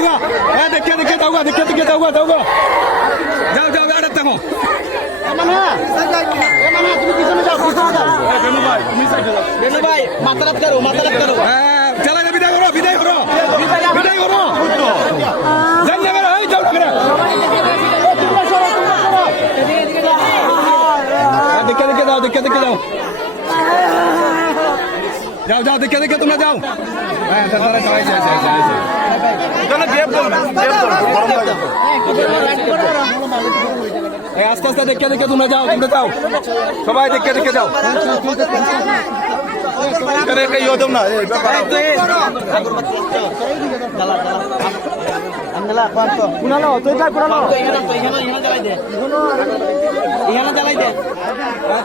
যাওগা দেখে দেখে যাওগা দেখে দেখে যাওগা যাওগা যাও যাও আরে দেখো বেনু ভাই মাতারাত করো চলা যা বিদায় করো বিদায় করো বিদায় করো জান যাবে এই যাও না দেখে দেখে যাও দেখে দেখে যাও যাও যাও দেখে দেখে তোমরা যাও হ্যাঁ তারা সবাই আস্তে আস্তে দেখে দেখে তোমরা যাও সবাই দেখে দেখে যাও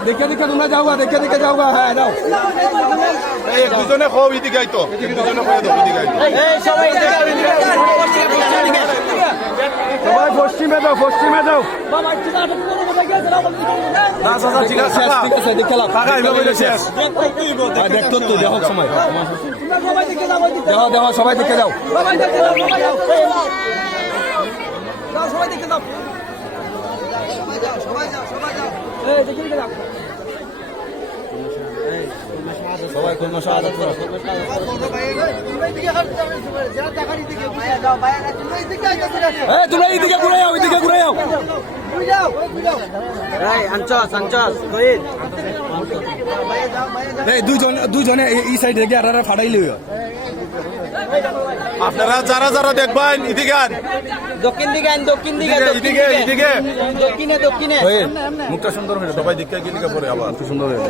দেখে দেখে তোমরা যাও দেখে দেখে যাও হ্যাঁ যাও দুজনে খাও এদিকে আইতো দুজনে খাও এদিকে আইতো সবাই পশ্চিমে যাও পশ্চিমে যাও ঠিক আছে ঠিক আছে দেখে লাও দেখতো তো দেখো সময় দেখো দেখো সবাই দেখে যাও সবাই কোনো শাহাদাত করো তোমরা এইদিকে ঘুরে যাও এইদিকে ঘুরে যাও দুজনে এই সাইড থেকে আর ফাটাইলে আপনারা যারা যারা দেখবেন এদিকে আন দক্ষিণ দিকে এদিকে এদিকে দক্ষিণে মুখটা সুন্দর হয়ে সবাই দেখে গেলে পরে আবার সুন্দর হয়ে